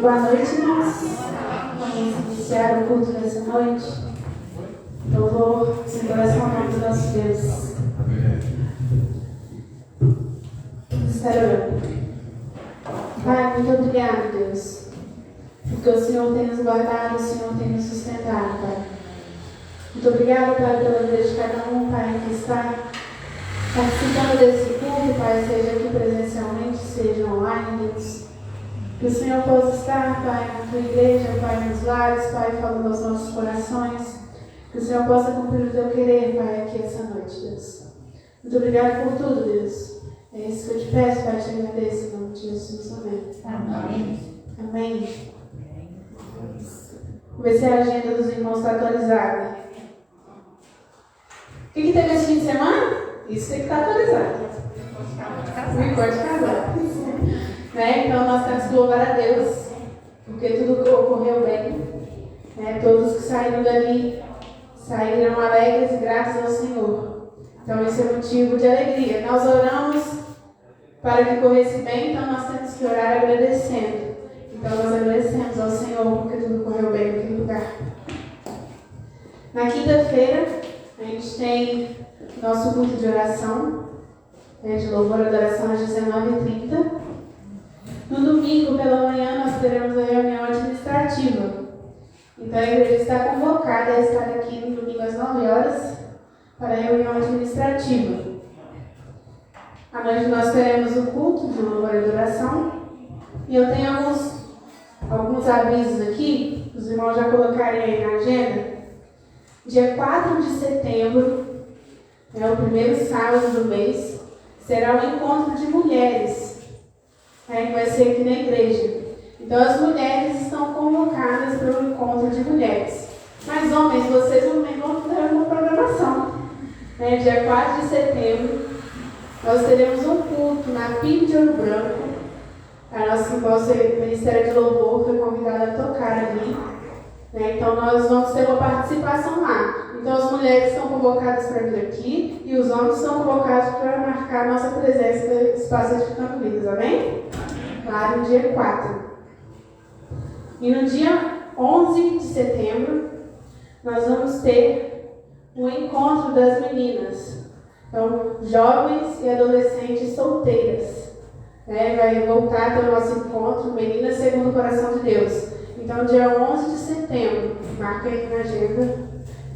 Boa noite, irmãos. Vamos iniciar o culto dessa noite. Eu vou celebrar o nome do nosso Deus. Vamos estar orando. Pai, muito obrigado, Deus. Porque o Senhor tem nos guardado, o Senhor tem nos sustentado, Pai. Muito obrigado, Pai, pela vida de cada um, Pai, que está participando desse culto, Pai, seja aqui presencialmente, seja online, Deus. Que o Senhor possa estar, Pai, na tua igreja, Pai, nos lares, Pai, falando aos nossos corações. Que o Senhor possa cumprir o teu querer, Pai, aqui essa noite, Deus. Muito obrigado por tudo, Deus. É isso que eu te peço, Pai, te agradeço, em nome de Jesus. Amém. Amém. Amém. Vamos ver se a agenda dos irmãos está atualizada. O que teve esse fim de semana? Isso tem que estar atualizado. Não pode casar. Né? Então nós temos que louvar a Deus, porque tudo ocorreu bem. Né? Todos que saíram dali saíram alegres e graças ao Senhor. Então esse é motivo de alegria. Nós oramos para que corresse bem, então nós temos que orar agradecendo. Então nós agradecemos ao Senhor porque tudo correu bem naquele lugar. Na quinta-feira a gente tem nosso culto de oração, de louvor e adoração às 19h30. No domingo, pela manhã, nós teremos a reunião administrativa. Então, a igreja está convocada a estar aqui no domingo às 9 horas para a reunião administrativa. À noite, nós teremos o culto de louvor e adoração. E eu tenho alguns avisos aqui, os irmãos já colocarem aí na agenda. Dia 4 de setembro, o primeiro sábado do mês, será um encontro de mulheres. Que vai ser aqui na igreja. Então as mulheres estão convocadas para um encontro de mulheres. Mas homens, vocês também vão ter uma programação. Dia 4 de setembro, nós teremos um culto na PIB de Ouro Branco. Nosso Ministério de Louvor foi convidado a tocar ali. Então nós vamos ter uma participação lá. Então as mulheres estão convocadas para vir aqui e os homens estão convocados para marcar nossa presença no espaço Edificando Vidas, amém? Lá no dia 4. E no dia 11 de setembro, nós vamos ter o encontro das meninas. Então, jovens e adolescentes solteiras. Vai voltar até o nosso encontro, Meninas Segundo o Coração de Deus. Então, dia 11 de setembro, marca aí na agenda,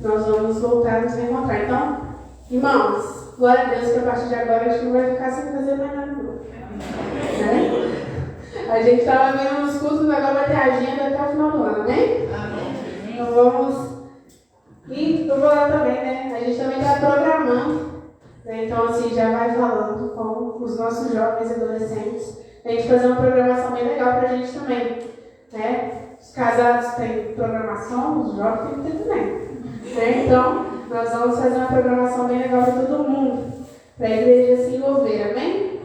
nós vamos voltar a nos reencontrar. Então, irmãos, glória a Deus que a partir de agora a gente não vai ficar sem fazer mais nada. A gente estava vendo nos cultos, agora vai ter agenda até o final do ano, né? Amém. Então vamos. E eu vou lá também, A gente também está programando. Então, assim, já vai falando com os nossos jovens e adolescentes. A gente fazer uma programação bem legal para a gente também. Os casados têm programação, os jovens têm que ter também. Então, nós vamos fazer uma programação bem legal para todo mundo. Para a igreja se envolver, amém?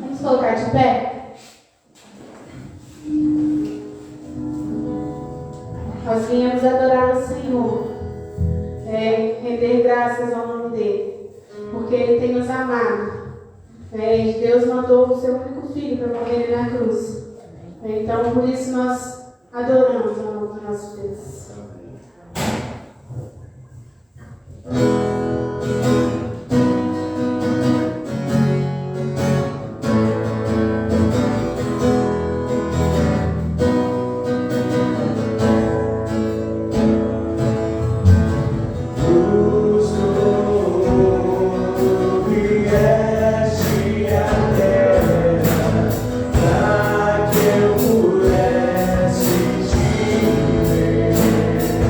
Vamos colocar de pé? Nós viemos adorar o Senhor, render graças ao nome dEle, porque Ele tem nos amado. Deus mandou o seu único filho para morrer na cruz. Então, por isso nós adoramos o nome do nosso Deus. Que eu pudesse te ver.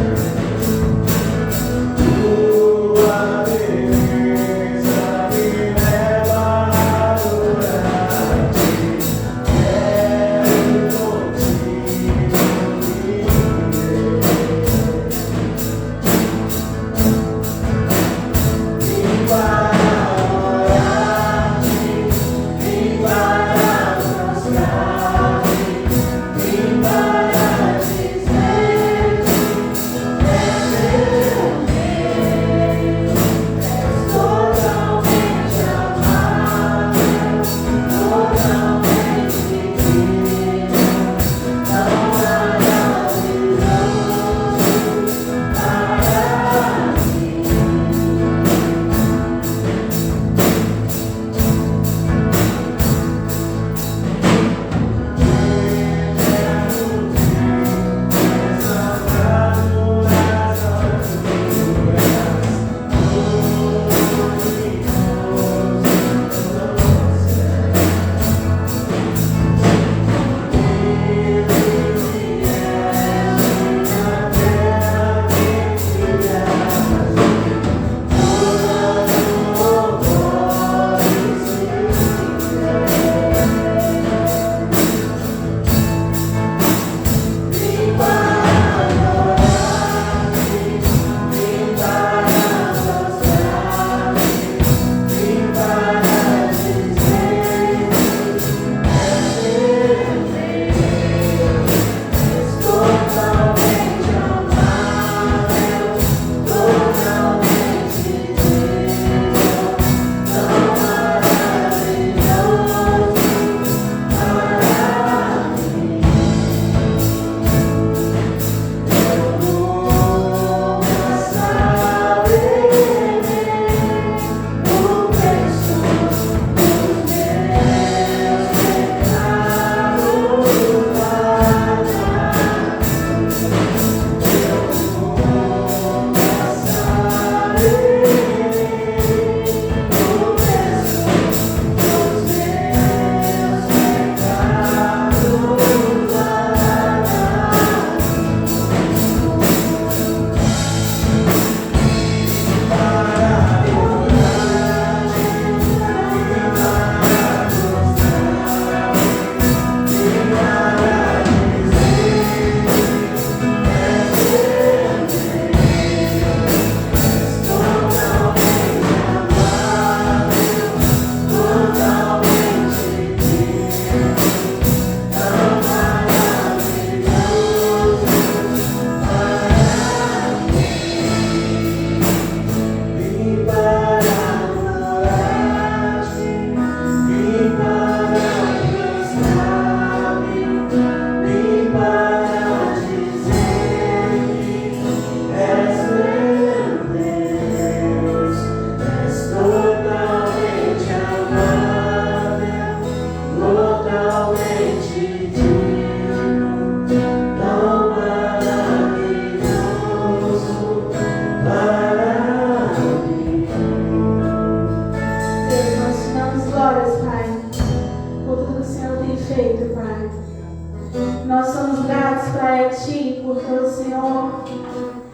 Nós somos gratos, Pai, a Ti, porque o Senhor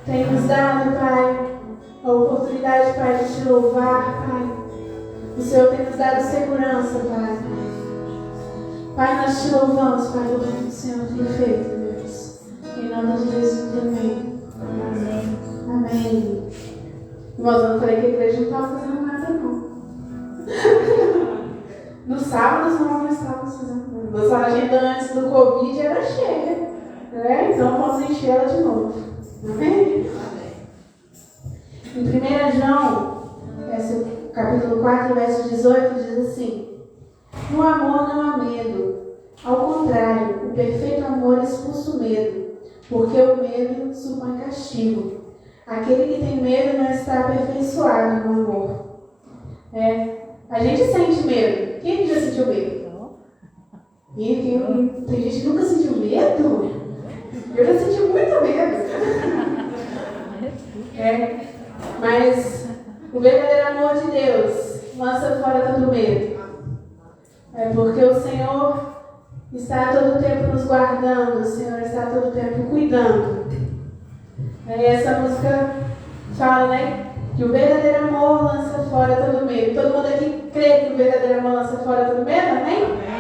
tem nos dado, Pai, a oportunidade, Pai, de Te louvar, Pai. O Senhor tem nos dado segurança, Pai. Pai, nós Te louvamos, Pai, por tudo que o Senhor tem feito, Deus. Em nome de Jesus, amém. Amém. Amém. Irmãos, eu não falei que a igreja não estava fazendo nada, não. No sábado, nós não estávamos fazendo nada. Nossa agenda antes do Covid era cheia. Né? Então, vamos encher ela de novo. Amém? Em 1 João, capítulo 4, verso 18, diz assim: no amor não há medo. Ao contrário, o perfeito amor expulsa o medo, porque o medo supõe castigo. Aquele que tem medo não está aperfeiçoado no amor. A gente sente medo. Quem aqui já sentiu medo? Tem gente que nunca sentiu medo? Eu já senti muito medo. Mas o verdadeiro amor de Deus lança fora todo medo. Porque o Senhor está todo o tempo nos guardando, o Senhor está todo o tempo cuidando. E essa música fala, né, que o verdadeiro amor lança fora todo medo. Todo mundo aqui crê que o verdadeiro amor lança fora todo medo? Amém? Amém.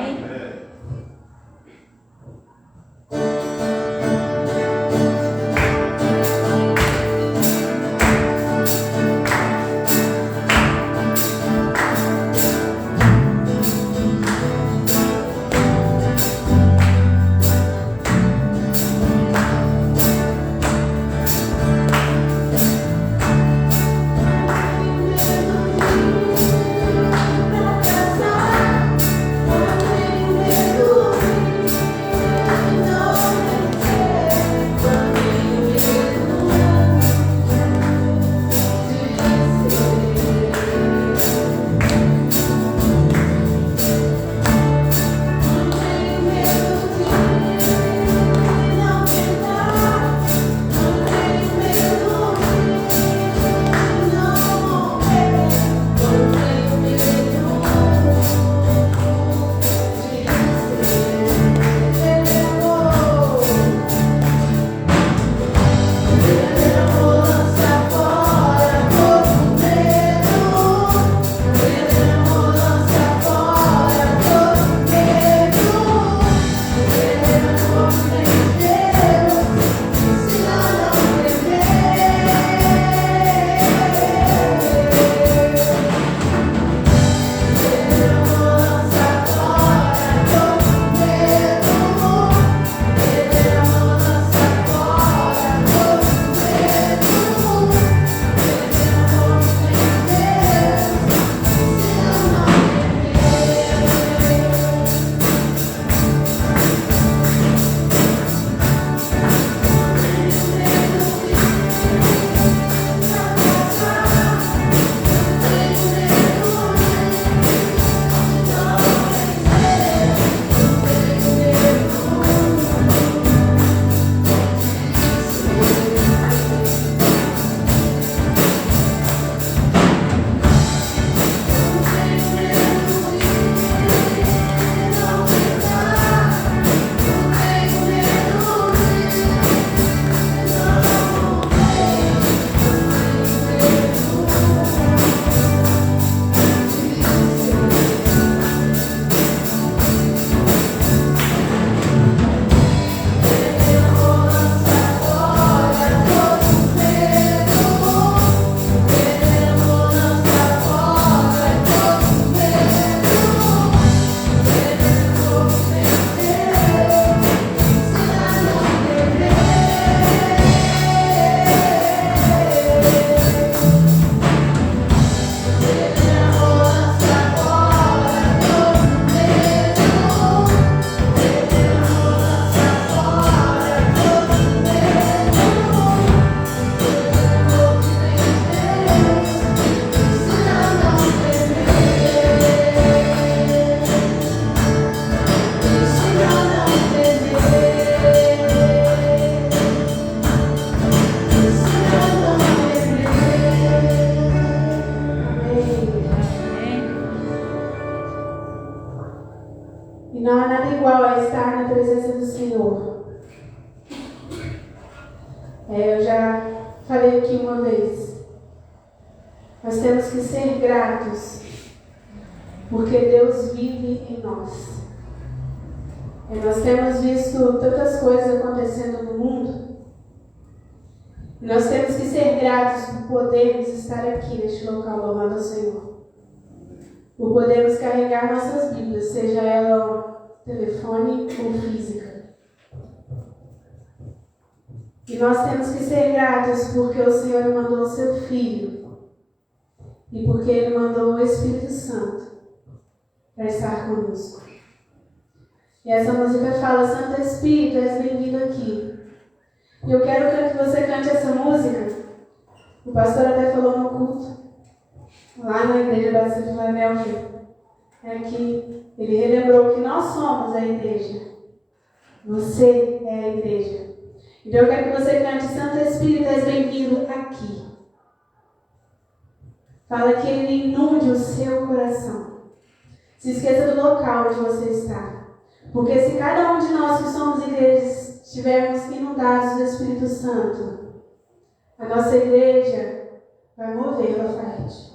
Pra casar Senhor. Eu já falei aqui uma vez. Nós temos que ser gratos, porque Deus vive em nós. Nós temos visto tantas coisas acontecendo no mundo. Nós temos que ser gratos por podermos estar aqui neste local louvando ao Senhor. Por podermos carregar nossas Bíblias, seja ela telefone ou física. E nós temos que ser gratos porque o Senhor mandou o seu Filho e porque Ele mandou o Espírito Santo para estar conosco. E essa música fala: Santo Espírito, és bem-vindo aqui. E eu quero que você cante essa música. O pastor até falou no culto, lá na Igreja Batista de Filadélfia, que ele relembrou que nós somos a igreja. Você é a igreja. Então eu quero que você cante: Santo Espírito, és bem-vindo aqui. Fala que Ele inunde o seu coração. Se esqueça do local onde você está. Porque se cada um de nós que somos igrejas estivermos inundados do Espírito Santo, a nossa igreja vai mover, Lafayette.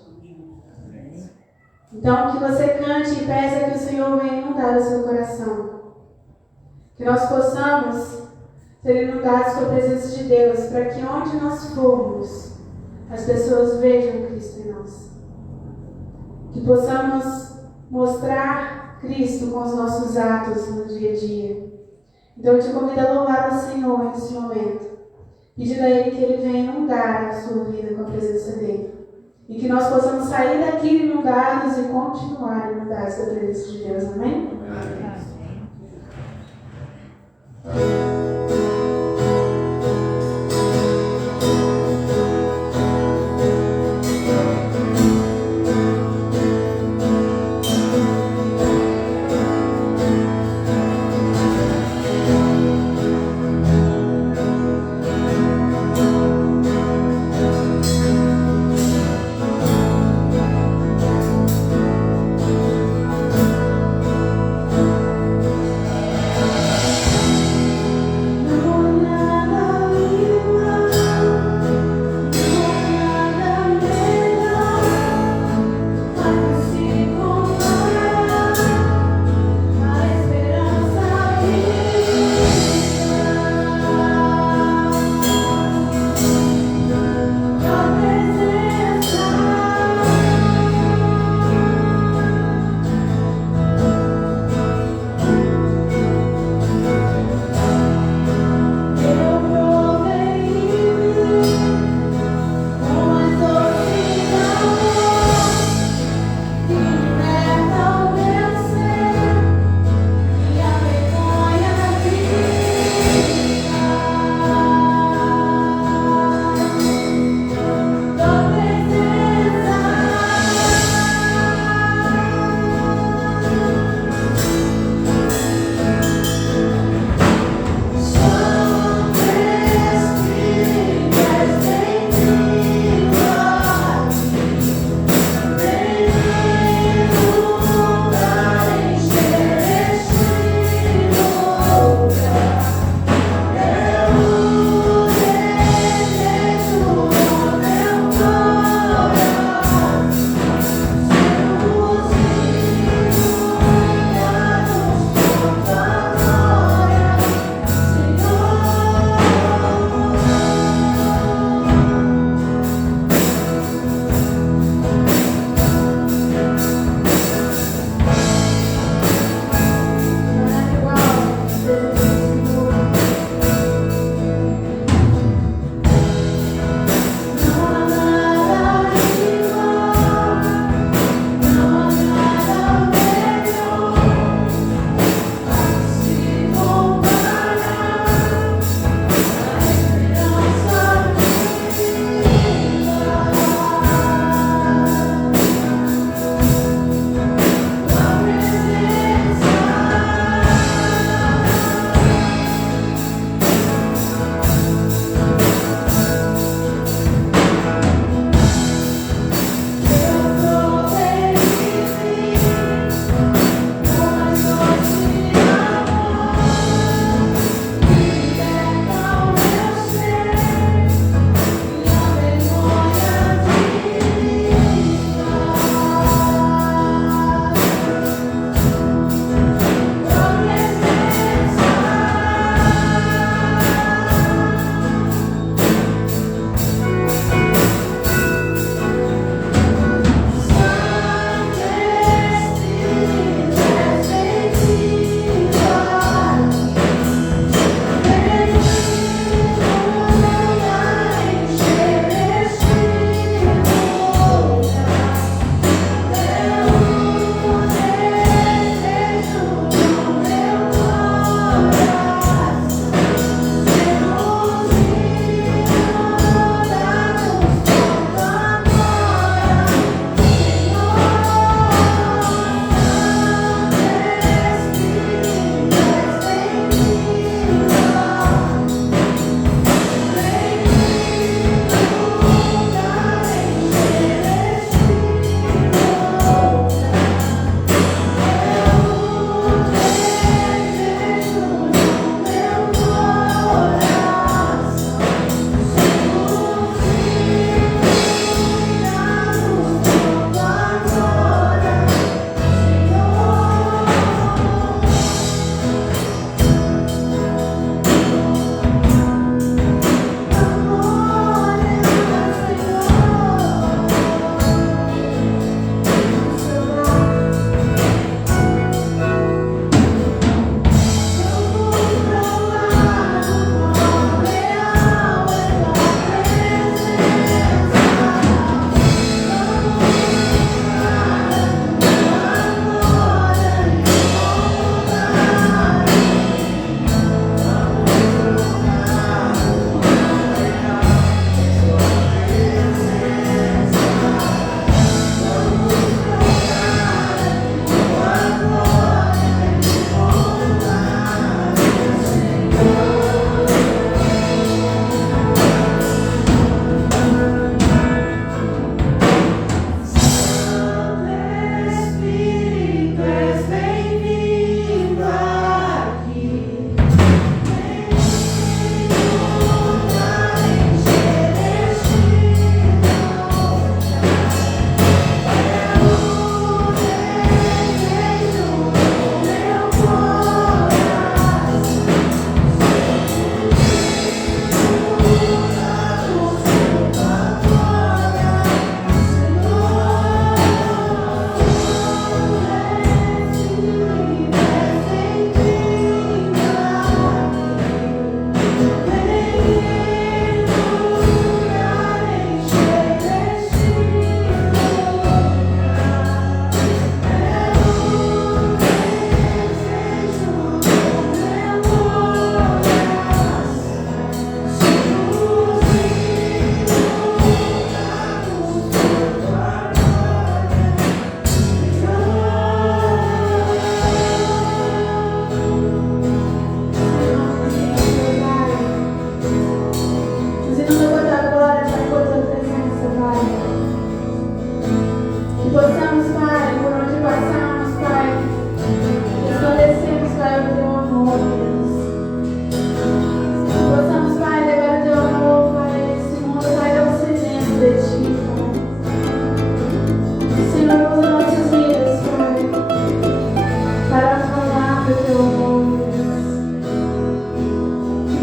Então que você cante e peça que o Senhor venha inundar o seu coração. Que nós possamos ser inundados com a presença de Deus, para que onde nós formos, as pessoas vejam Cristo em nós. Que possamos mostrar Cristo com os nossos atos no dia a dia. Então eu te convido a louvar o Senhor nesse momento, pedindo a Ele que Ele venha inundar a sua vida com a presença dEle. E que nós possamos sair daqui inundados e continuar inundados da presença de Deus. Amém? Amém.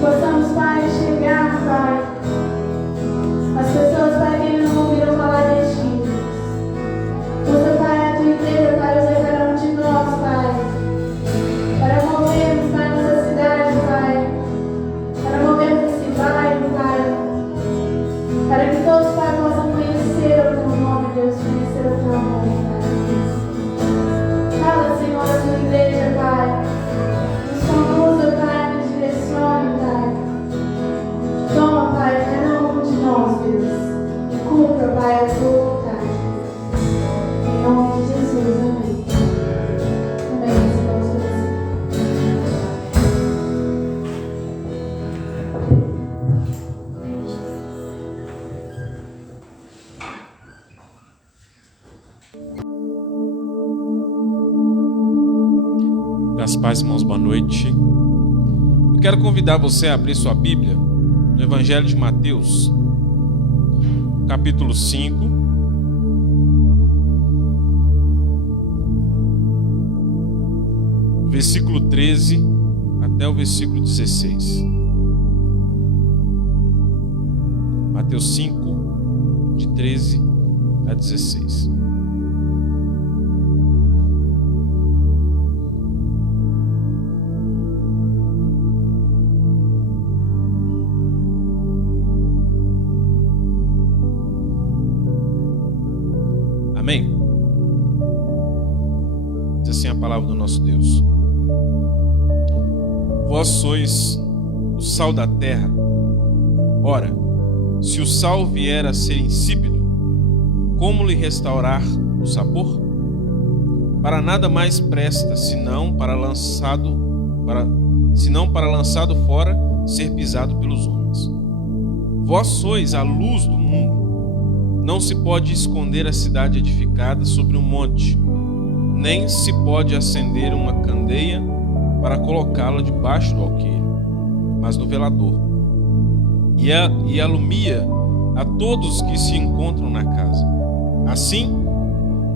possamos, Pai, chegar, Pai. As pessoas, Pai, que ainda não ouviram falar de Ti. Usa, Pai, a Tua igreja para usar cada um de nós, Pai. Para movermos, Pai, nossa cidade, Pai. Para movermos esse bairro, Pai. Para que todos, Pai, possam conhecer o Teu nome, Deus, conhecer o Teu amor, Pai. Fala, Senhor, a Tua igreja, Pai. Nos conduza, Pai, nos direcione, Pai. Toma, Pai, cada um de nós, Deus. E cumpra, Pai, a Tua vontade. Em nome de Jesus, amém. Amém, Senhor, Senhor. Graças a Deus, irmãos, boa noite. Eu quero convidar você a abrir sua Bíblia no Evangelho de Mateus, capítulo 5, versículo 13 até o versículo 16. Mateus 5, de 13 a 16. Amém? Diz assim a palavra do nosso Deus: Vós sois o sal da terra. Ora, se o sal vier a ser insípido, como lhe restaurar o sabor? Para nada mais presta, senão para lançado fora, ser pisado pelos homens. Vós sois a luz do mundo. Não se pode esconder a cidade edificada sobre um monte, nem se pode acender uma candeia para colocá-la debaixo do alqueire, mas no velador, e alumia a todos que se encontram na casa. Assim,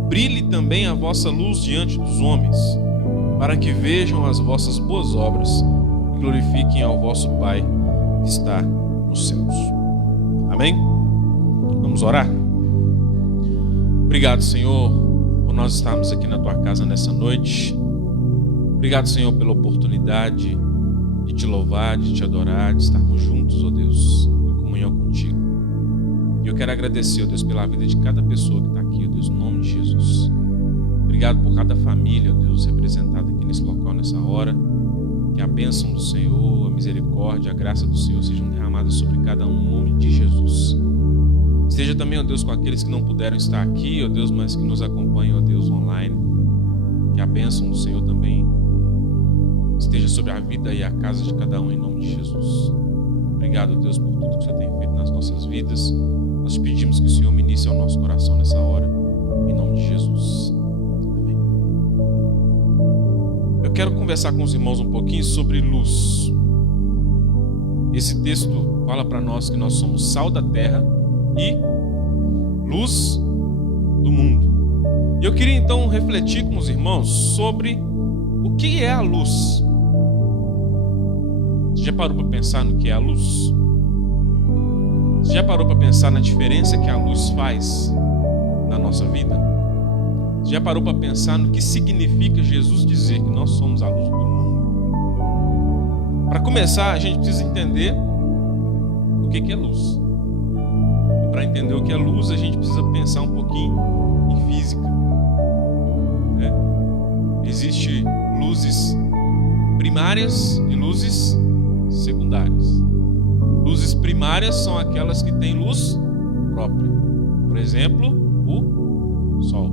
brilhe também a vossa luz diante dos homens, para que vejam as vossas boas obras e glorifiquem ao vosso Pai que está nos céus. Amém? Vamos orar? Obrigado, Senhor, por nós estarmos aqui na Tua casa nessa noite. Obrigado, Senhor, pela oportunidade de Te louvar, de Te adorar, de estarmos juntos, ó Deus, em comunhão contigo. E eu quero agradecer, ó Deus, pela vida de cada pessoa que está aqui, ó Deus, no nome de Jesus. Obrigado por cada família, ó Deus, representada aqui nesse local, nessa hora. Que a bênção do Senhor, a misericórdia, a graça do Senhor sejam derramadas sobre cada um no nome de Jesus. Esteja também, ó Deus, com aqueles que não puderam estar aqui, ó Deus, mas que nos acompanham, ó Deus, online. Que a bênção do Senhor também esteja sobre a vida e a casa de cada um, em nome de Jesus. Obrigado, Deus, por tudo que o Senhor tem feito nas nossas vidas. Nós te pedimos que o Senhor ministre ao nosso coração nessa hora, em nome de Jesus. Amém. Eu quero conversar com os irmãos um pouquinho sobre luz. Esse texto fala para nós que nós somos sal da terra e luz do mundo. E eu queria então refletir com os irmãos sobre o que é a luz. Você já parou para pensar no que é a luz? Você já parou para pensar na diferença que a luz faz na nossa vida? Você já parou para pensar no que significa Jesus dizer que nós somos a luz do mundo? Para começar, a gente precisa entender o que é luz. Para entender o que é luz, a gente precisa pensar um pouquinho em física. Existem luzes primárias e luzes secundárias. Luzes primárias são aquelas que têm luz própria. Por exemplo, o sol.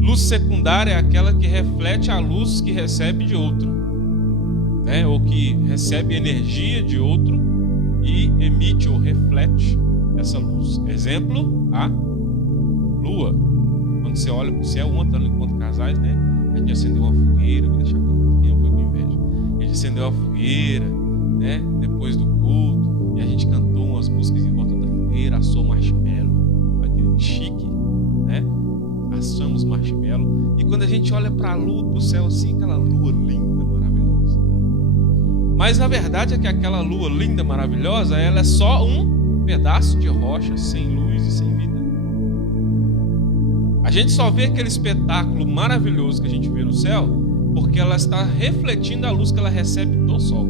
Luz secundária é aquela que reflete a luz que recebe de outro, ou que recebe energia de outro e emite ou reflete essa luz. Exemplo, a lua. Quando você olha para o céu, ontem no encontro de casais, a gente acendeu uma fogueira. Vou deixar quem não foi com inveja. A gente acendeu a fogueira, depois do culto, e a gente cantou umas músicas em volta da fogueira, assou marshmallow, aquele chique, assamos marshmallow. E quando a gente olha para a lua, para o céu assim, aquela lua linda, maravilhosa. Mas a verdade é que aquela lua linda, maravilhosa, ela é só um pedaço de rocha sem luz e sem vida. A gente só vê aquele espetáculo maravilhoso que a gente vê no céu porque ela está refletindo a luz que ela recebe do sol.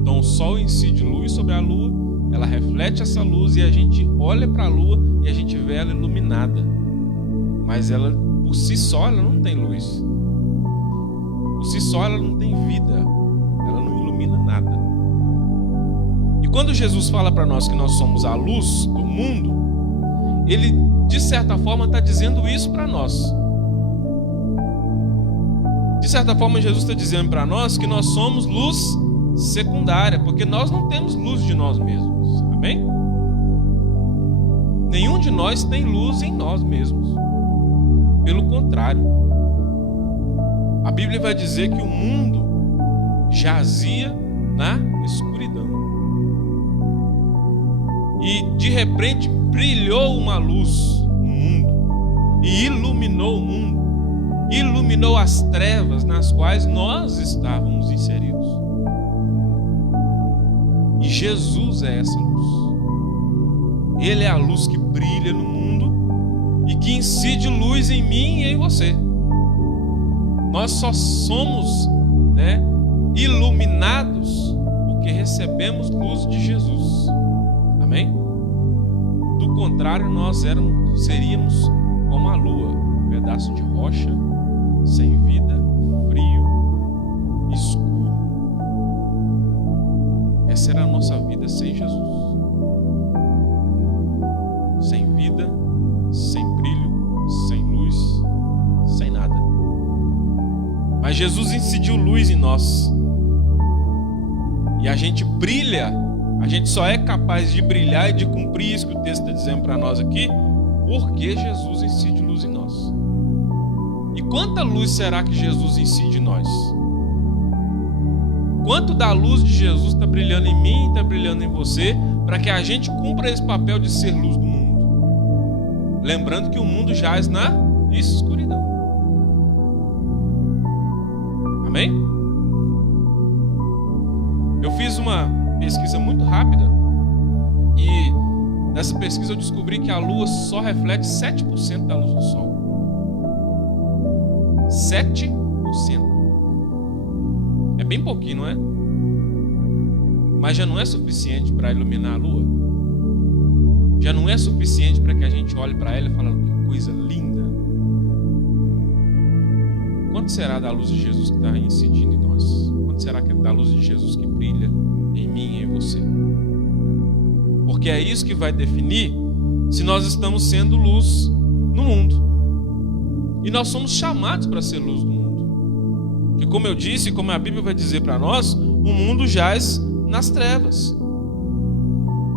Então o sol incide luz sobre a lua, ela reflete essa luz e a gente olha para a lua e a gente vê ela iluminada. Mas ela, por si só, ela não tem luz. Por si só, ela não tem vida. Ela não ilumina nada. E quando Jesus fala para nós que nós somos a luz do mundo, ele, de certa forma, está dizendo isso para nós. De certa forma, Jesus está dizendo para nós que nós somos luz secundária, porque nós não temos luz de nós mesmos. Amém? Nenhum de nós tem luz em nós mesmos. Pelo contrário, a Bíblia vai dizer que o mundo jazia na escuridão. E de repente brilhou uma luz no mundo e iluminou o mundo, iluminou as trevas nas quais nós estávamos inseridos. E Jesus é essa luz. Ele é a luz que brilha no mundo e que incide luz em mim e em você. Nós só somos, iluminados porque recebemos luz de Jesus. Amém? Do contrário, nós seríamos como a lua, um pedaço de rocha, sem vida, frio, escuro. Essa era a nossa vida sem Jesus. Sem vida, sem brilho, sem luz, sem nada. Mas Jesus incidiu luz em nós. E a gente brilha, a gente só é capaz de brilhar e de cumprir isso que o texto está dizendo para nós aqui, porque Jesus incide luz em nós. E quanta luz será que Jesus incide em nós? Quanto da luz de Jesus está brilhando em mim e está brilhando em você, para que a gente cumpra esse papel de ser luz do mundo? Lembrando que o mundo jaz na escuridão. Amém? Eu fiz uma pesquisa muito rápida e nessa pesquisa eu descobri que a lua só reflete 7% da luz do sol. 7%. É bem pouquinho, não é? Mas já não é suficiente para iluminar a lua? Já não é suficiente para que a gente olhe para ela e fale que coisa linda? Quanto será da luz de Jesus que está incidindo em nós? Quanto será que é da luz de Jesus que brilha em mim e em você? Porque é isso que vai definir se nós estamos sendo luz no mundo. E nós somos chamados para ser luz no mundo. Porque como eu disse, como a Bíblia vai dizer para nós, o mundo jaz nas trevas.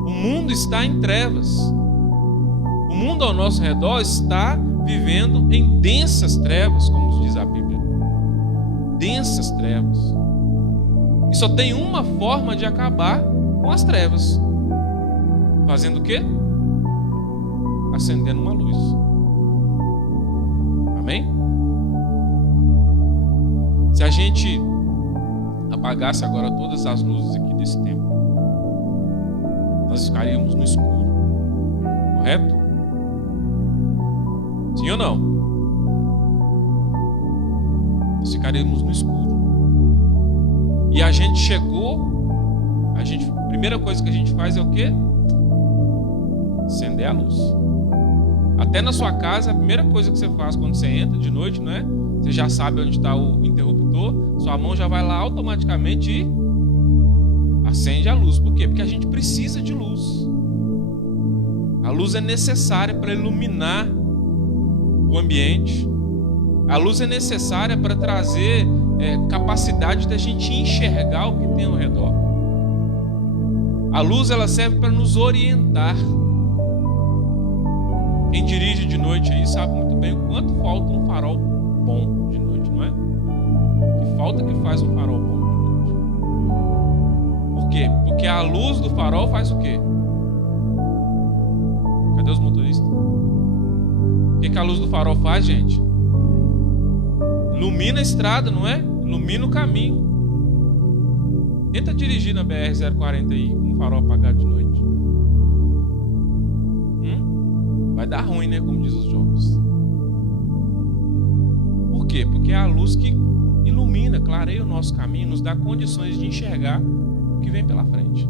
O mundo está em trevas. O mundo ao nosso redor está vivendo em densas trevas, como nos diz a Bíblia. Densas trevas. E só tem uma forma de acabar com as trevas. Fazendo o quê? Acendendo uma luz. Amém? Se a gente apagasse agora todas as luzes aqui desse templo, nós ficaríamos no escuro. Correto? Sim ou não? Nós ficaríamos no escuro. E a gente chegou, a primeira coisa que a gente faz é o quê? Acender a luz. Até na sua casa, a primeira coisa que você faz quando você entra de noite, não é? Você já sabe onde está o interruptor, sua mão já vai lá automaticamente e acende a luz. Por quê? Porque a gente precisa de luz. A luz é necessária para iluminar o ambiente. A luz é necessária para trazer capacidade da gente enxergar o que tem ao redor. A luz, ela serve para nos orientar. Quem dirige de noite aí sabe muito bem o quanto falta um farol bom de noite, não é? Que falta que faz um farol bom de noite. Por quê? Porque a luz do farol faz o quê? Cadê os motoristas? O que a luz do farol faz, gente? Ilumina a estrada, não é? Ilumina o caminho. Tenta dirigir na BR-040 aí, com o farol apagado de noite. Vai dar ruim, né? Como diz os jovens. Por quê? Porque é a luz que ilumina, clareia o nosso caminho, nos dá condições de enxergar o que vem pela frente.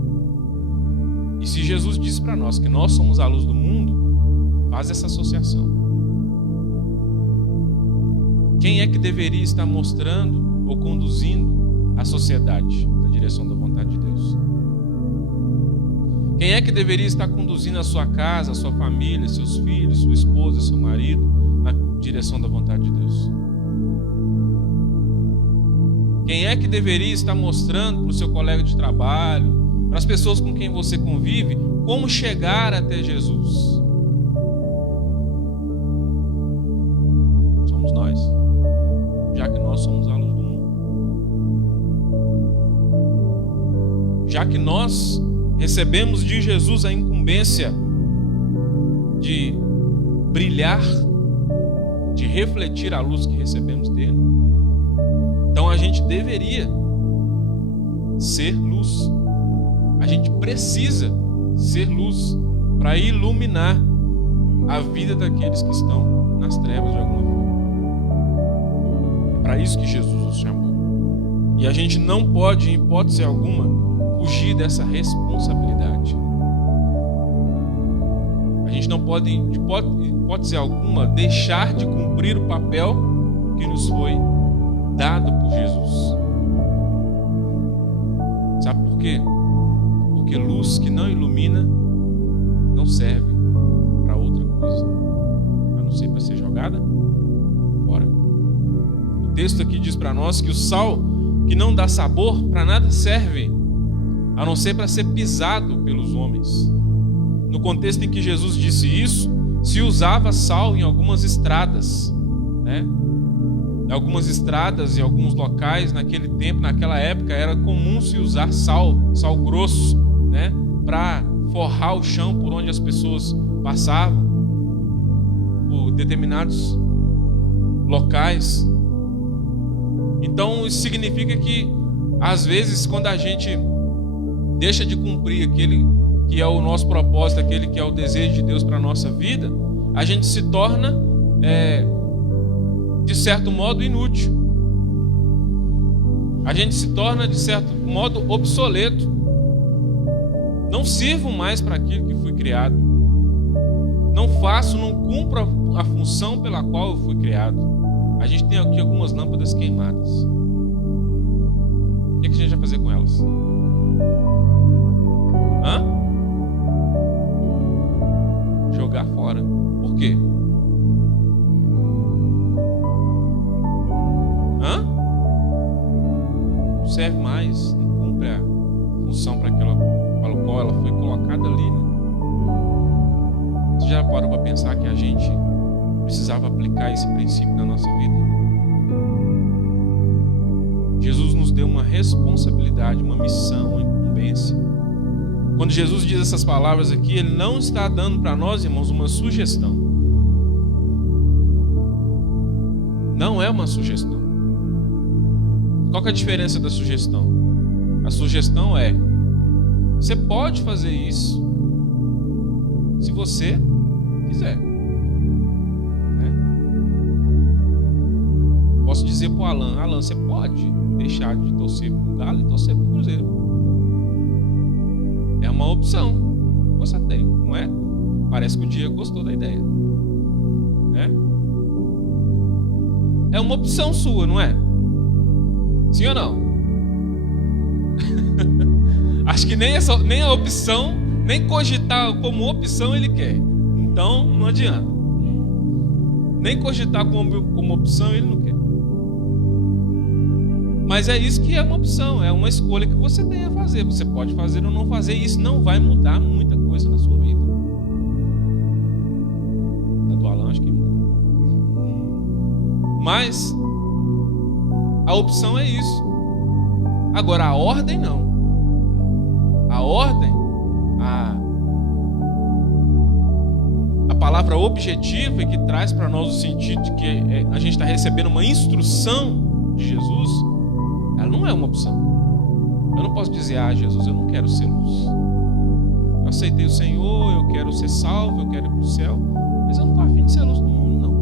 E se Jesus disse para nós que nós somos a luz do mundo, faz essa associação. Quem é que deveria estar mostrando ou conduzindo a sociedade na direção da vontade de Deus? Quem é que deveria estar conduzindo a sua casa, a sua família, seus filhos, sua esposa, seu marido na direção da vontade de Deus? Quem é que deveria estar mostrando para o seu colega de trabalho, para as pessoas com quem você convive, como chegar até Jesus? Somos nós, já que nós somos a luz do mundo. Já que nós recebemos de Jesus a incumbência de brilhar, de refletir a luz que recebemos dele, então a gente deveria ser luz. A gente precisa ser luz para iluminar a vida daqueles que estão nas trevas de alguma forma. É para isso que Jesus nos chamou. E a gente não pode, em hipótese alguma, fugir dessa responsabilidade. A gente não pode, em hipótese alguma, deixar de cumprir o papel que nos foi dado por Jesus. Sabe por quê? Porque luz que não ilumina não serve para outra coisa, a não ser para ser jogada fora. O texto aqui diz para nós que o sal que não dá sabor para nada serve, a não ser para ser pisado pelos homens. No contexto em que Jesus disse isso, se usava sal em algumas estradas, né? Em algumas estradas e alguns locais naquele tempo, naquela época, era comum se usar sal grosso, né? Para forrar o chão por onde as pessoas passavam, por determinados locais. Então isso significa que às vezes quando a gente deixa de cumprir aquele que é o nosso propósito, aquele que é o desejo de Deus para a nossa vida, a gente se torna de certo modo inútil. A gente se torna de certo modo obsoleto. Não sirvo mais para aquilo que fui criado. Não cumpro a função pela qual eu fui criado. A gente tem aqui algumas lâmpadas queimadas. O que a gente vai fazer com elas? Jogar fora. Por quê? Não serve mais, não cumpre a função para qual ela foi colocada ali, né? Você já parou para pensar que a gente precisava aplicar esse princípio na nossa vida? Jesus nos deu uma responsabilidade, uma missão, uma incumbência. Quando Jesus diz essas palavras aqui, Ele não está dando para nós, irmãos, uma sugestão. Não é uma sugestão. Qual que é a diferença da sugestão? A sugestão é: você pode fazer isso se você quiser. Posso dizer para o Alan, você pode deixar de torcer para o Galo e torcer para o Cruzeiro. É uma opção que você tem, não é? Parece que o Diego gostou da ideia, né? É uma opção sua, não é? Sim ou não? Acho que nem a opção, nem cogitar como opção ele quer. Então não adianta. Nem cogitar como opção ele não quer. Mas é isso que é uma opção, é uma escolha que você tem a fazer. Você pode fazer ou não fazer, e isso não vai mudar muita coisa na sua vida. A do Alan acho que muda. Mas a opção é isso. Agora, a ordem não. A ordem, a palavra objetiva e que traz para nós o sentido de que a gente está recebendo uma instrução de Jesus, ela não é uma opção. Eu não posso dizer: ah, Jesus, eu não quero ser luz. Eu aceitei o Senhor, eu quero ser salvo, eu quero ir para o céu, mas eu não estou a fim de ser luz no mundo, não.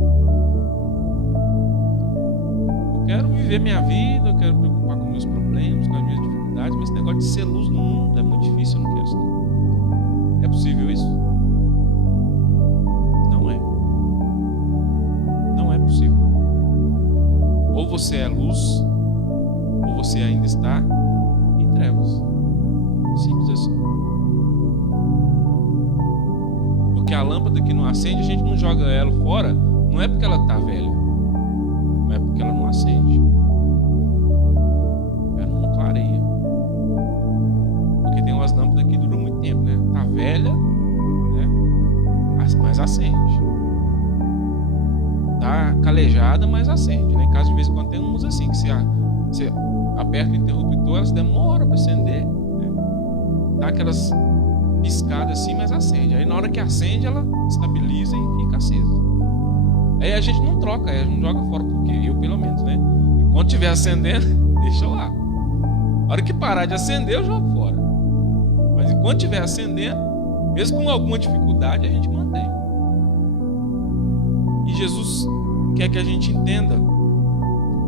Eu quero viver minha vida, eu quero me preocupar com meus problemas, com as minhas dificuldades, mas esse negócio de ser luz no mundo é muito difícil, eu não quero isso, não. É possível isso? Não é. Não é possível. Ou você é luz, ou você ainda está em trevas. Simples assim. Porque a lâmpada que não acende, a gente não joga ela fora, não é porque ela está velha, não é porque ela não acende, ela não clareia. Porque tem umas lâmpadas que duram muito tempo, né? Tá velha, né? Mas acende. Tá calejada, mas acende, né? Em caso de vez em quando tem uns assim, que você aperta o interruptor, elas demoram para acender, né? Dá aquelas piscadas assim, mas acende. Aí na hora que acende, ela estabiliza e fica acesa. Aí a gente não troca, a gente não joga fora, porque eu pelo menos, né? Enquanto estiver acendendo, deixa lá. A hora que parar de acender, eu jogo fora. Mas enquanto estiver acendendo, mesmo com alguma dificuldade, a gente mantém. E Jesus quer que a gente entenda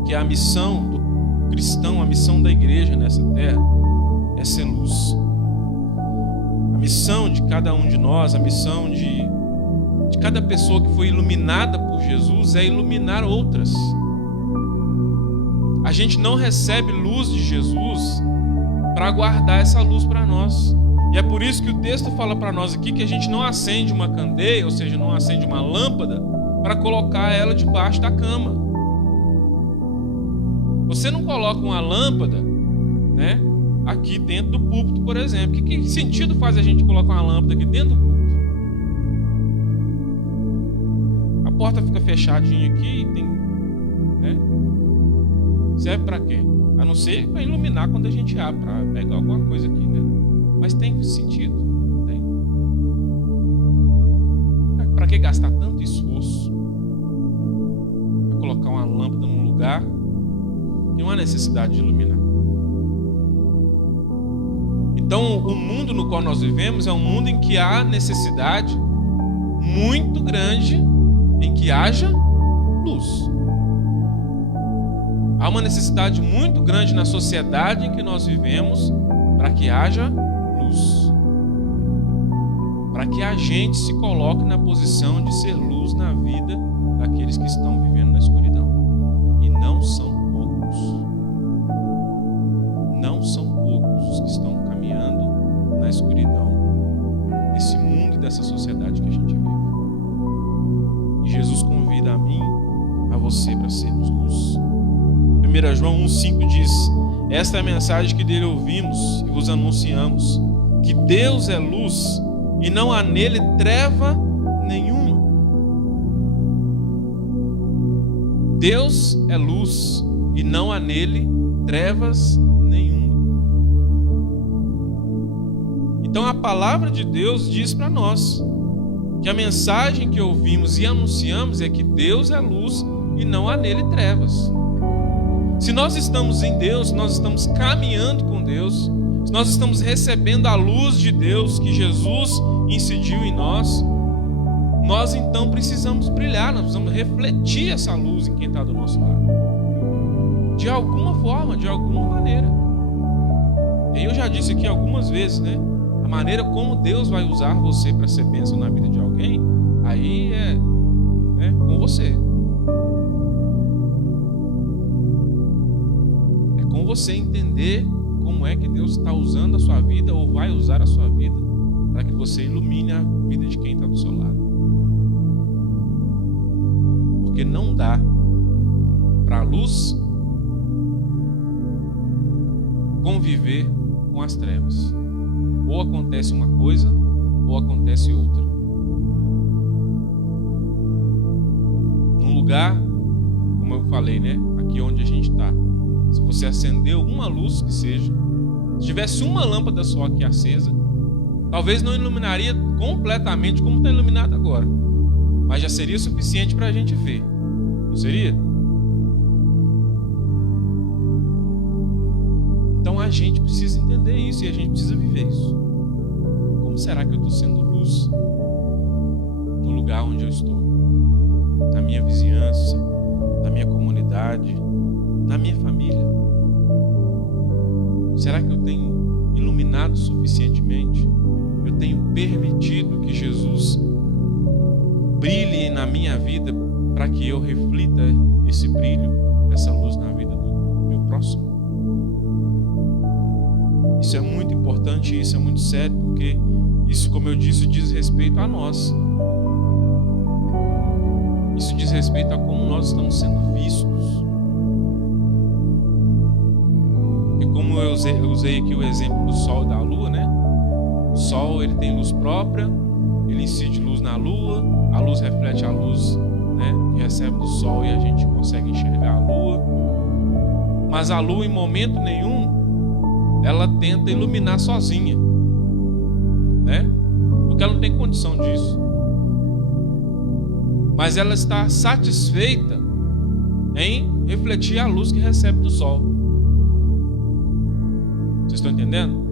que a missão do cristão, a missão da igreja nessa terra é ser luz. A missão de cada um de nós, a missão de cada pessoa que foi iluminada por Jesus é iluminar outras. A gente não recebe luz de Jesus para guardar essa luz para nós. E é por isso que o texto fala para nós aqui que a gente não acende uma candeia, ou seja, não acende uma lâmpada para colocar ela debaixo da cama. Você não coloca uma lâmpada, né, aqui dentro do púlpito, por exemplo. Que sentido faz a gente colocar uma lâmpada aqui dentro do púlpito? A porta fica fechadinha aqui e tem, né? Serve para quê? A não ser para iluminar quando a gente abre, para pegar alguma coisa aqui, né? Mas tem sentido? Tem. Para que gastar tanto esforço para colocar uma lâmpada num lugar que não há necessidade de iluminar? Então, o mundo no qual nós vivemos é um mundo em que há necessidade muito grande em que haja luz. Há uma necessidade muito grande na sociedade em que nós vivemos para que haja luz. Para que a gente se coloque na posição de ser luz na vida daqueles que estão vivendo na escuridão. E não são poucos. Não são poucos os que estão na escuridão desse mundo e dessa sociedade que a gente vive. E Jesus convida a mim, a você, para sermos luz. 1 João 1,5 diz: esta é a mensagem que dele ouvimos e vos anunciamos, que Deus é luz e não há nele treva nenhuma. Deus é luz e não há nele trevas nenhuma. Então a palavra de Deus diz para nós que a mensagem que ouvimos e anunciamos é que Deus é luz e não há nele trevas. Se nós estamos em Deus, nós estamos caminhando com Deus, se nós estamos recebendo a luz de Deus que Jesus incidiu em nós, nós então precisamos brilhar, nós precisamos refletir essa luz em quem está do nosso lado. De alguma forma, de alguma maneira. E eu já disse aqui algumas vezes, né? A maneira como Deus vai usar você para ser bênção na vida de alguém, aí é com você. É com você entender como é que Deus está usando a sua vida ou vai usar a sua vida para que você ilumine a vida de quem está do seu lado. Porque não dá para a luz conviver com as trevas. Ou acontece uma coisa, ou acontece outra. Num lugar, como eu falei, né? Aqui onde a gente está. Se você acendeu uma luz que seja, se tivesse uma lâmpada só aqui acesa, talvez não iluminaria completamente como está iluminado agora. Mas já seria suficiente para a gente ver. Não seria? Então a gente precisa entender isso e a gente precisa viver isso. Como será que eu estou sendo luz no lugar onde eu estou? Na minha vizinhança, na minha comunidade, na minha família? Será que eu tenho iluminado suficientemente? Eu tenho permitido que Jesus brilhe na minha vida para que eu reflita esse brilho, essa luz na vida do meu próximo? Isso é muito importante, isso é muito sério, porque isso, como eu disse, diz respeito a nós. Isso diz respeito a como nós estamos sendo vistos. E como eu usei aqui o exemplo do sol e da lua, né? O sol, ele tem luz própria, ele incide luz na lua, a luz reflete a luz, né, que recebe do sol e a gente consegue enxergar a lua. Mas a lua, em momento nenhum, ela tenta iluminar sozinha, né? Porque ela não tem condição disso. Mas ela está satisfeita em refletir a luz que recebe do sol. Vocês estão entendendo?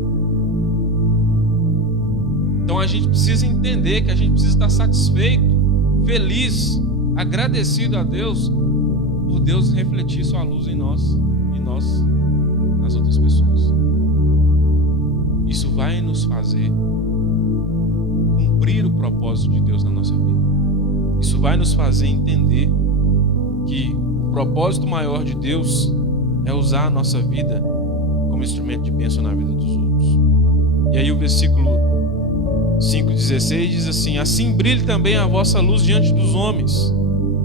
Então a gente precisa entender que a gente precisa estar satisfeito, feliz, agradecido a Deus por Deus refletir sua luz em nós e nós nas outras pessoas. Isso vai nos fazer cumprir o propósito de Deus na nossa vida. Isso vai nos fazer entender que o propósito maior de Deus é usar a nossa vida como instrumento de bênção na vida dos outros. E aí o versículo 5,16 diz assim: assim brilhe também a vossa luz diante dos homens,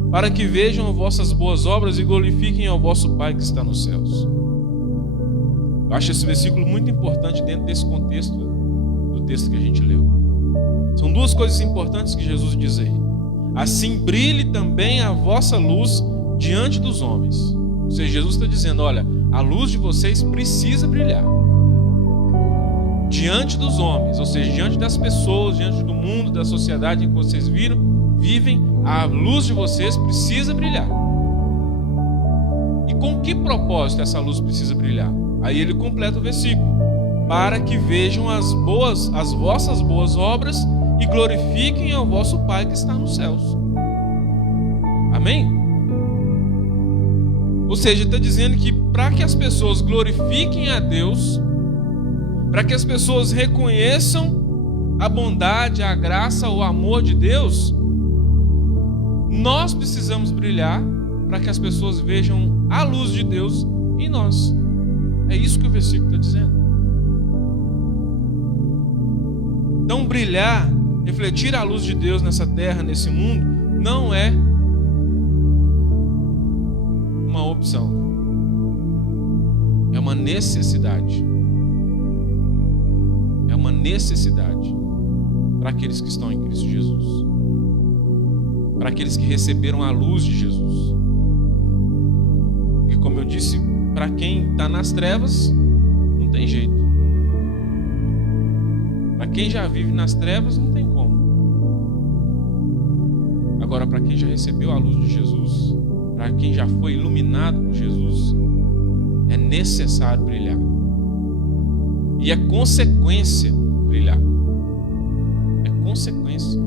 para que vejam vossas boas obras e glorifiquem ao vosso Pai que está nos céus. Eu acho esse versículo muito importante dentro desse contexto do texto que a gente leu. São duas coisas importantes que Jesus diz aí. Assim brilhe também a vossa luz diante dos homens. Ou seja, Jesus está dizendo, olha, a luz de vocês precisa brilhar diante dos homens, ou seja, diante das pessoas, diante do mundo, da sociedade em que vocês vivem, a luz de vocês precisa brilhar. E com que propósito essa luz precisa brilhar? Aí ele completa o versículo: para que vejam as vossas boas obras e glorifiquem ao vosso Pai que está nos céus. Amém? Ou seja, está dizendo que para que as pessoas glorifiquem a Deus, para que as pessoas reconheçam a bondade, a graça, o amor de Deus, nós precisamos brilhar para que as pessoas vejam a luz de Deus em nós. É isso que o versículo está dizendo. Então brilhar, refletir a luz de Deus nessa terra, nesse mundo, não é uma opção. É uma necessidade. É uma necessidade para aqueles que estão em Cristo Jesus, para aqueles que receberam a luz de Jesus. Porque, como eu disse, para quem está nas trevas, não tem jeito. Para quem já vive nas trevas, não tem como. Agora, para quem já recebeu a luz de Jesus, para quem já foi iluminado por Jesus, é necessário brilhar. E é consequência brilhar. É consequência.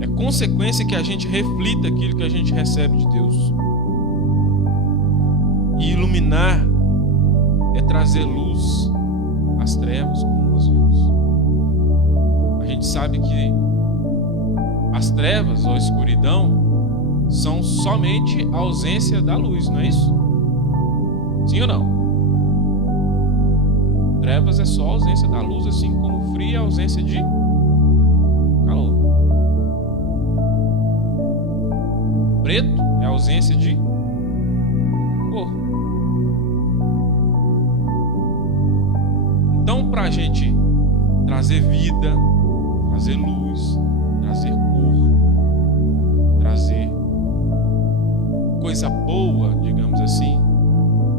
É consequência que a gente reflita aquilo que a gente recebe de Deus. E iluminar é trazer luz às trevas, como nós vimos. A gente sabe que as trevas ou a escuridão são somente a ausência da luz, não é isso? Sim ou não? Trevas é só a ausência da luz, assim como frio é a ausência de calor. Preto é a ausência de cor. Então, para a gente trazer vida, trazer luz, trazer cor, trazer coisa boa, digamos assim,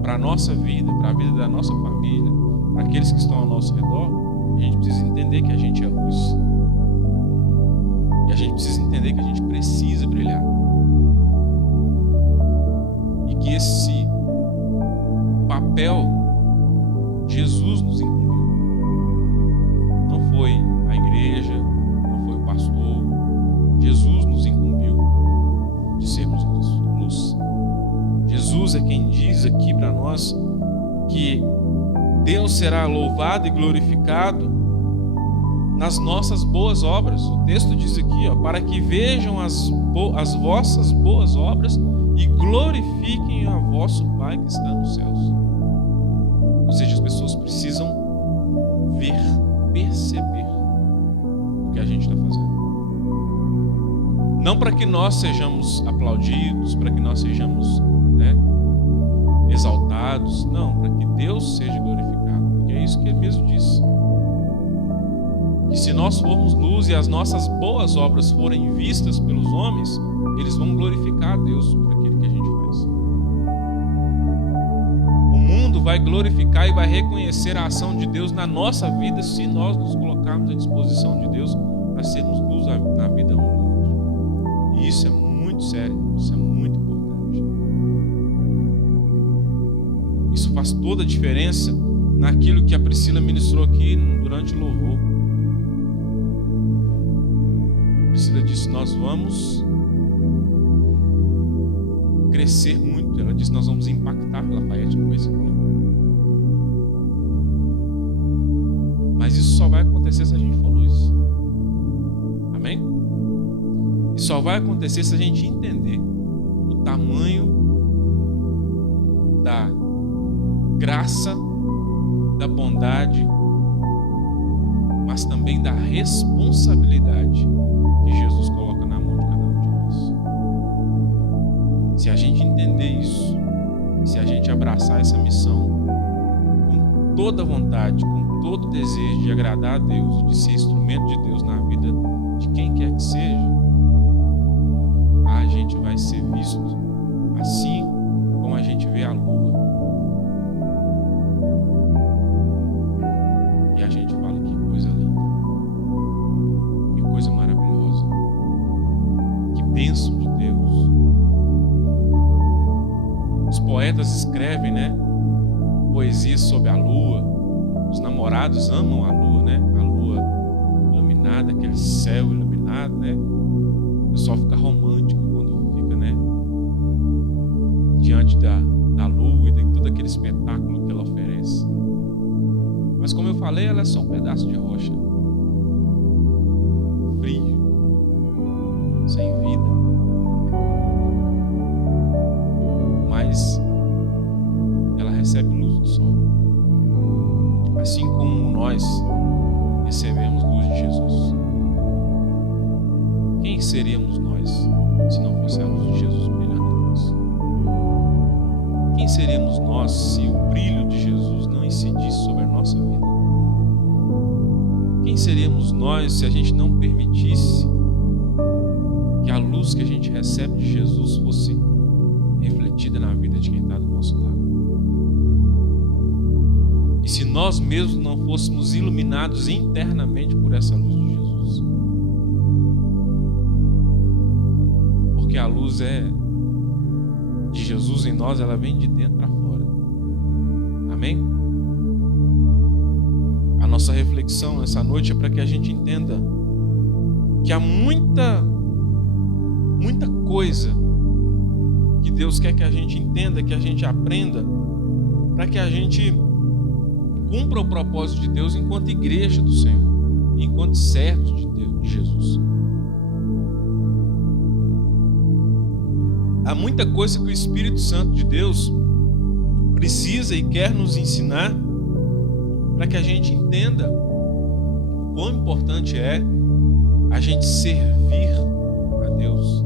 para a nossa vida, para a vida da nossa família, para aqueles que estão ao nosso redor, a gente precisa entender que a gente é luz. E a gente precisa entender que a gente precisa brilhar. E que esse papel Jesus nos incumbiu. Não foi a igreja, não foi o pastor. Jesus nos incumbiu de sermos luz. Jesus é quem diz aqui para nós que Deus será louvado e glorificado nas nossas boas obras. O texto diz aqui, para que vejam as vossas boas obras e glorifiquem a vosso Pai que está nos céus. Ou seja, as pessoas precisam ver, perceber o que a gente está fazendo. Não para que nós sejamos aplaudidos, para que nós sejamos, exaltados. Não, para que Deus seja glorificado. Porque é isso que ele mesmo disse. Que se nós formos luz e as nossas boas obras forem vistas pelos homens, eles vão glorificar a Deus por aquilo que a gente faz. O mundo vai glorificar e vai reconhecer a ação de Deus na nossa vida se nós nos colocarmos à disposição de Deus para sermos luz na vida um do outro. E isso é muito sério, isso é muito importante. Isso faz toda a diferença naquilo que a Priscila ministrou aqui durante o louvor. A Priscila disse: nós vamos crescer muito. Ela disse: nós vamos impactar pela Lafayette, não foi isso que falou? Mas isso só vai acontecer se a gente for luz. Amém? Isso só vai acontecer se a gente entender o tamanho da graça, da bondade, mas também da responsabilidade que Jesus coloca na mão de cada um de nós. Se a gente entender isso, se a gente abraçar essa missão com toda vontade, com todo desejo de agradar a Deus, de ser instrumento de Deus na vida de quem quer que seja, a gente vai ser visto assim como a gente vê a lua. E a gente fala: que coisa linda, que coisa maravilhosa, que bênção de Deus. Os poetas escrevem, poesias sobre a lua. Os namorados amam a lua, a lua iluminada, aquele céu iluminado, O pessoal fica romântico quando fica, diante da lua e de todo aquele espetáculo que ela oferece. Mas como eu falei, ela é só um pedaço de rocha, frio, sem vida. Mas ela recebe luz do sol, assim como nós recebemos luz de Jesus. Quem seríamos nós se não fosse a luz de Jesus brilhando em nós? Quem seríamos nós se o brilho de Jesus não incidisse sobre a nossa vida? Quem seríamos nós se a gente não permitisse que a luz que a gente recebe de Jesus fosse refletida na vida de quem está do nosso lado? E se nós mesmos não fôssemos iluminados internamente por essa luz de Jesus? Porque a luz de Jesus em nós, ela vem de dentro para fora. Amém? A nossa reflexão essa noite é para que a gente entenda que há muita coisa que Deus quer que a gente entenda, que a gente aprenda, para que a gente cumpra o propósito de Deus enquanto igreja do Senhor, enquanto servos de Deus, de Jesus. Há muita coisa que o Espírito Santo de Deus precisa e quer nos ensinar para que a gente entenda o quão importante é a gente servir a Deus,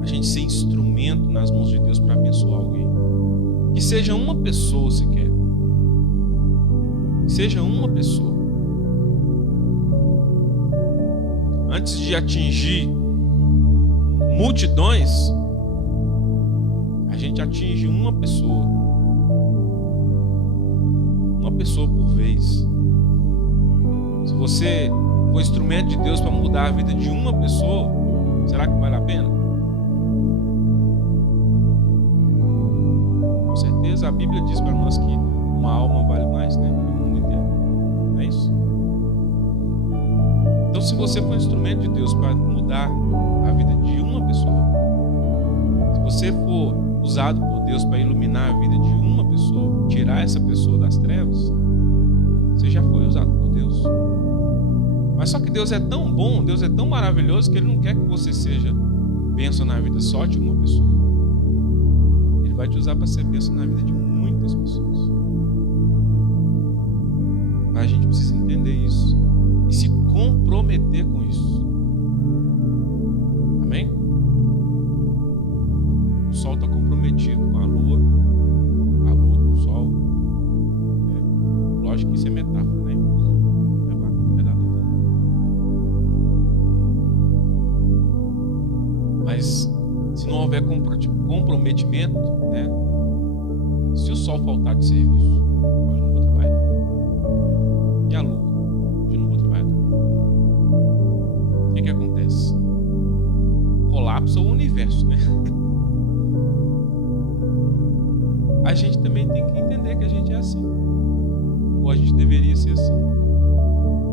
a gente ser instrumento nas mãos de Deus para abençoar alguém. Que seja uma pessoa sequer. Que seja uma pessoa. Antes de atingir multidões, a gente atinge uma pessoa. Uma pessoa por vez. Se você for instrumento de Deus para mudar a vida de uma pessoa, será que vale a pena? Com certeza. dias, a Bíblia diz para nós que uma alma vale mais, né, que o mundo inteiro. Não é isso? Então, se você for instrumento de Deus para mudar a vida de uma pessoa, se você for usado por Deus para iluminar a vida de uma pessoa, tirar essa pessoa das trevas, você já foi usado por Deus. Mas só que Deus é tão bom, Deus é tão maravilhoso, que Ele não quer que você seja bênção na vida só de uma pessoa. Ele vai te usar para ser bênção na vida de muitas pessoas. Mas a gente precisa entender isso e se comprometer com isso. Amém? O sol está comprometido com a lua com o sol. Lógico que isso é metáfora, né? Mas se não houver comprometimento, né? Se o sol faltar de serviço, hoje não vou trabalhar. E a lua, hoje não vou trabalhar também. O que acontece? Colapsa o universo, né? A gente também tem que entender que a gente é assim. Ou a gente deveria ser assim.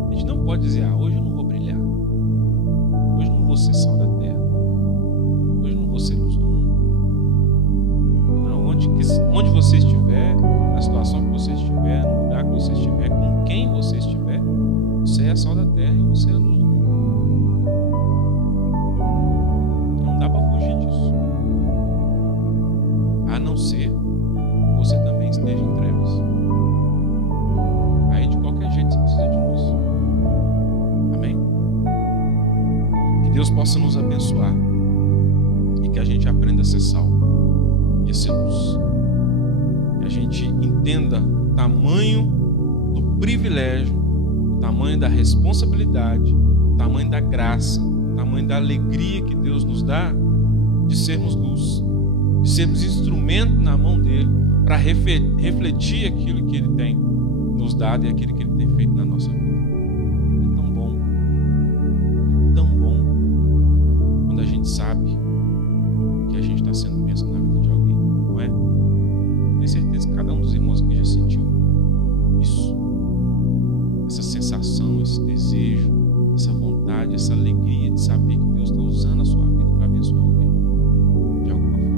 A gente não pode dizer, hoje eu não vou brilhar. Hoje eu não vou ser sal da terra. Hoje eu não vou ser luz do mundo. Não, onde você estiver, na situação que você estiver, no lugar que você estiver, com quem você estiver, você é a sal da terra e você é a luz do mundo. Não dá para fugir disso. A não ser que você também esteja em trevas. Aí de qualquer jeito você precisa de luz. Amém? Que Deus possa nos abençoar. Que a gente aprenda a ser sal e a ser luz. Que a gente entenda o tamanho do privilégio, o tamanho da responsabilidade, o tamanho da graça, o tamanho da alegria que Deus nos dá de sermos luz, de sermos instrumento na mão dele para refletir aquilo que ele tem nos dado e aquilo que ele tem feito na nossa vida. É tão bom quando a gente sabe que a gente está sendo bênção na vida de alguém, não é? Tenho certeza que cada um dos irmãos aqui já sentiu isso, essa sensação, esse desejo, essa vontade, essa alegria de saber que Deus está usando a sua vida para abençoar alguém de alguma forma.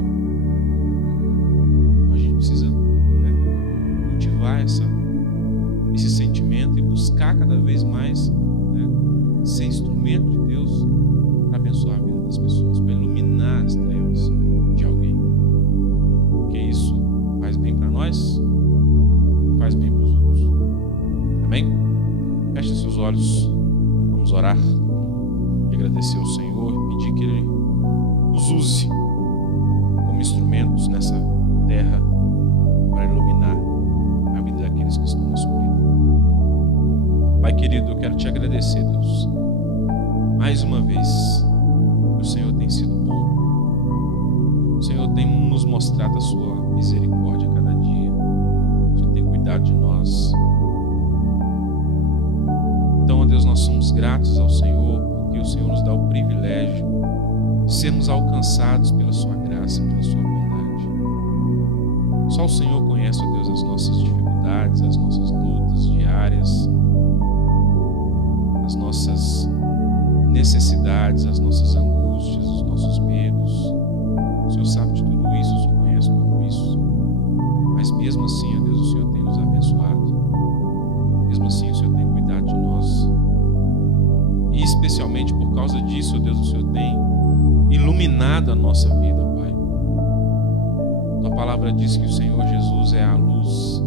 Então a gente precisa, né, cultivar esse sentimento e buscar cada vez mais, né, ser instrumento de Deus para abençoar a vida das pessoas, para iluminar as trevas de alguém, porque isso faz bem para nós e faz bem para os outros. Amém? Feche seus olhos, vamos orar e agradecer ao Senhor e pedir que Ele nos use como instrumentos nessa terra para iluminar a vida daqueles que estão na escuridão. Pai querido, eu quero te agradecer, Deus, mais uma vez. O Senhor tem sido bom. O Senhor tem nos mostrado a sua misericórdia a cada dia. O Senhor tem cuidado de nós. Então, ó Deus, nós somos gratos ao Senhor, porque o Senhor nos dá o privilégio de sermos alcançados pela sua graça, pela sua bondade. Só o Senhor conhece, ó Deus, as nossas dificuldades, as nossas lutas diárias, as nossas necessidades, as nossas angústias, os nossos medos. O Senhor sabe de tudo isso, o Senhor conhece tudo isso. Mas mesmo assim, ó Deus, o Senhor tem nos abençoado. Mesmo assim, o Senhor tem cuidado de nós. E especialmente por causa disso, ó Deus, o Senhor tem iluminado a nossa vida, Pai. Tua palavra diz que o Senhor Jesus é a luz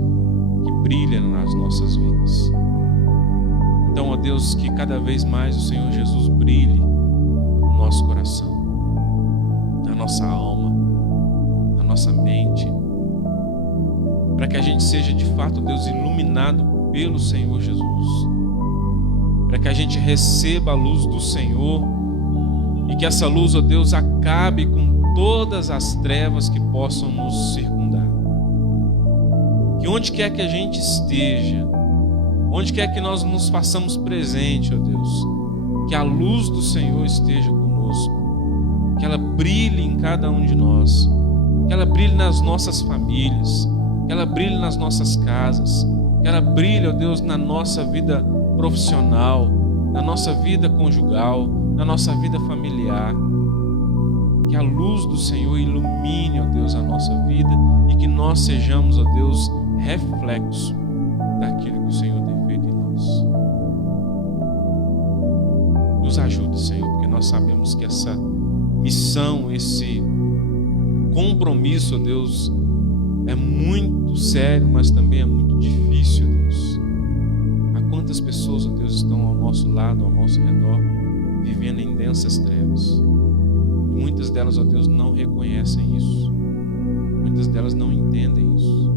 que brilha nas nossas vidas. Então, ó Deus, que cada vez mais o Senhor Jesus brilhe no nosso coração, na nossa alma, na nossa mente, para que a gente seja de fato, Deus, iluminado pelo Senhor Jesus, para que a gente receba a luz do Senhor e que essa luz, ó Deus, acabe com todas as trevas que possam nos circundar. Que onde quer que a gente esteja, onde quer que nós nos façamos presente, ó Deus, que a luz do Senhor esteja conosco, que ela brilhe em cada um de nós, que ela brilhe nas nossas famílias, que ela brilhe nas nossas casas, que ela brilhe, ó Deus, na nossa vida profissional, na nossa vida conjugal, na nossa vida familiar. Que a luz do Senhor ilumine, ó Deus, a nossa vida e que nós sejamos, ó Deus, reflexo daquilo que o Senhor tem feito em nós. Nos ajude, Senhor, porque nós sabemos que essa missão, esse compromisso, ó Deus, é muito sério, mas também é muito difícil, ó Deus. Há quantas pessoas, ó Deus, estão ao nosso lado, ao nosso redor, vivendo em densas trevas. E muitas delas, ó Deus, não reconhecem isso. Muitas delas não entendem isso.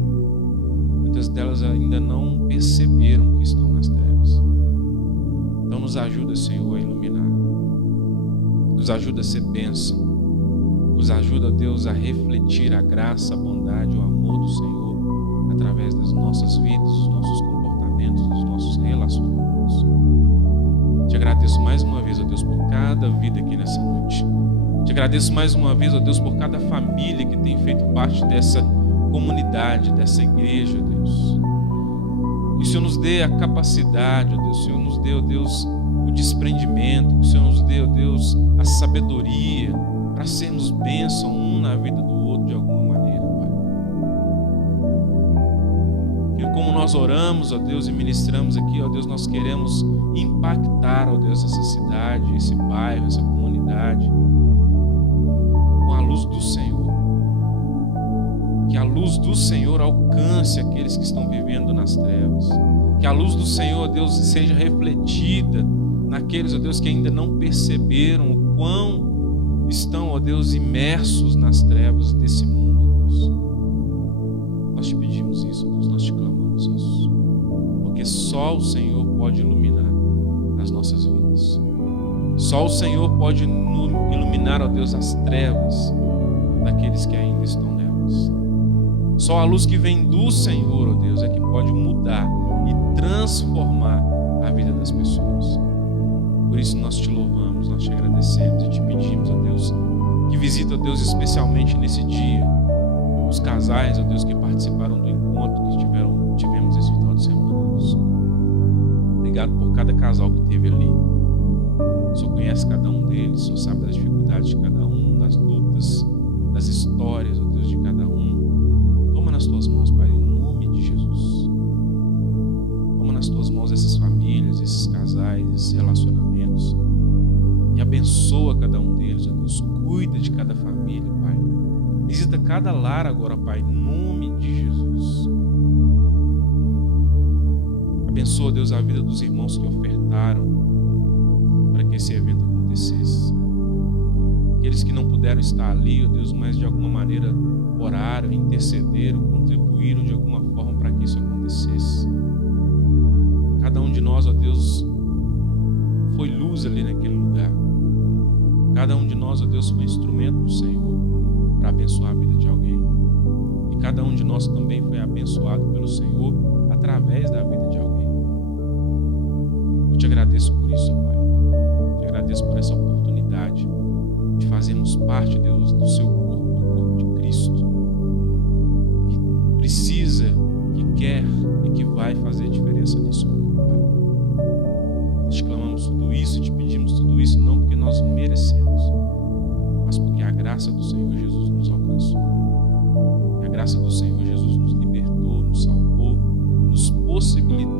Muitas delas ainda não perceberam que estão nas trevas. Então nos ajuda, Senhor, a iluminar. Nos ajuda a ser bênção. Nos ajuda, ó Deus, a refletir a graça, a bondade, o amor do Senhor através das nossas vidas, dos nossos comportamentos, dos nossos relacionamentos. Te agradeço mais uma vez, ó Deus, por cada vida aqui nessa noite. Te agradeço mais uma vez, ó Deus, por cada família que tem feito parte dessa comunidade, dessa igreja, ó Deus. Que o Senhor nos dê a capacidade, ó Deus, que o Senhor nos dê, ó Deus, o desprendimento, que o Senhor nos dê, ó Deus, a sabedoria para sermos bênção um na vida do outro de alguma maneira, Pai. Que como nós oramos, ó Deus, e ministramos aqui, ó Deus, nós queremos impactar, ó Deus, essa cidade, esse bairro, essa comunidade com a luz do Senhor. Que a luz do Senhor alcance aqueles que estão vivendo nas trevas. Que a luz do Senhor, ó Deus, seja refletida naqueles, ó Deus, que ainda não perceberam o quão estão, ó Deus, imersos nas trevas desse mundo, Deus. Nós te pedimos isso, ó Deus, nós te clamamos isso. Porque só o Senhor pode iluminar as nossas vidas. Só o Senhor pode iluminar, ó Deus, as trevas daqueles que ainda estão nelas. Só a luz que vem do Senhor, ó Deus, é que pode mudar e transformar a vida das pessoas. Por isso nós te louvamos, nós te agradecemos e te pedimos, ó Deus, que visita, ó Deus, especialmente nesse dia, os casais, ó Deus, que participaram do encontro que tivemos esse final de semana, Deus. Obrigado por cada casal que teve ali. O Senhor conhece cada um deles, o Senhor sabe das dificuldades de cada um, das lutas, das histórias, ó Deus, de cada um. Toma nas tuas mãos, Pai, em nome de Jesus. Toma nas tuas mãos essas famílias, esses casais, esses relacionamentos. E abençoa cada um deles, ó Deus. Cuida de cada família, Pai. Visita cada lar agora, Pai, em nome de Jesus. Abençoa, Deus, a vida dos irmãos que ofertaram para que esse evento acontecesse. Aqueles que não puderam estar ali, ó Deus, mas de alguma maneira oraram, intercederam, contribuíram de alguma forma para que isso acontecesse. Cada um de nós, ó Deus, foi luz ali naquele lugar. Cada um de nós, ó Deus, foi instrumento do Senhor para abençoar a vida de alguém. E cada um de nós também foi abençoado pelo Senhor através da vida de alguém. Eu te agradeço por isso, Pai. Te agradeço por essa oportunidade de fazermos parte, Deus, do seu corpo, do corpo de Cristo, que precisa, que quer e que vai fazer diferença nesse mundo, Pai. Nós te clamamos tudo isso e te pedimos tudo isso não porque nós merecemos, mas porque a graça do Senhor Jesus nos alcançou. E a graça do Senhor Jesus nos libertou, nos salvou e nos possibilitou